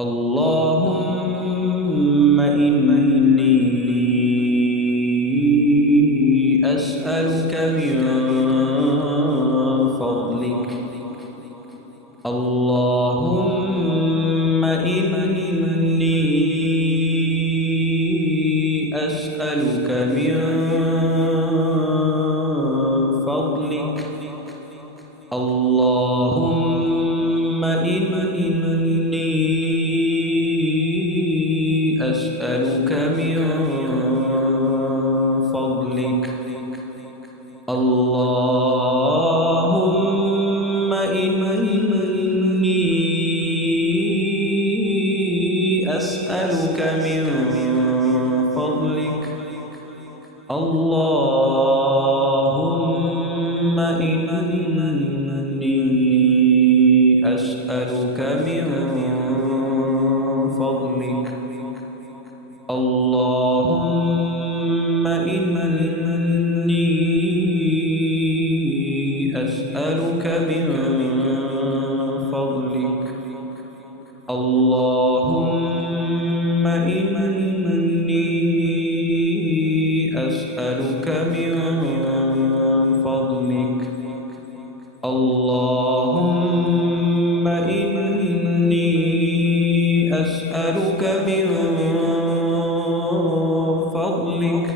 اللهم إني أسألك من فضلك. اللهم إني أسألك من فضلك. اللهم إني أسألك من فضلك. اللهم إني أسألك من فضلك. اللهم إني أسألك من فضلك. اللهم إني أسألك من فضلك. اللهم إني أسألك من فضلك. اللهم إني أسألك من فضلك.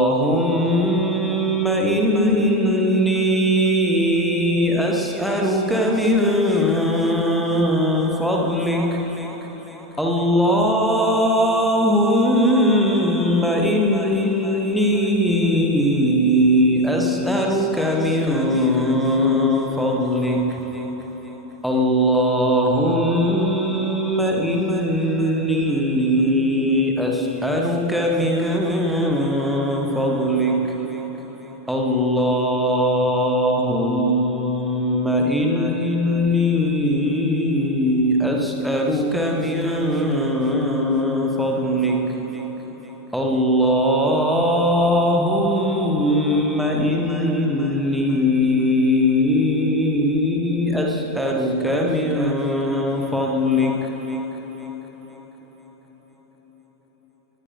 اللهم إني أسألك من فضلك. اللهم إني أسألك من فضلك. اللهم إني أسألك من فضلك. اللهم إني أسألك من فضلك. اللهم إني أسألك من فضلك.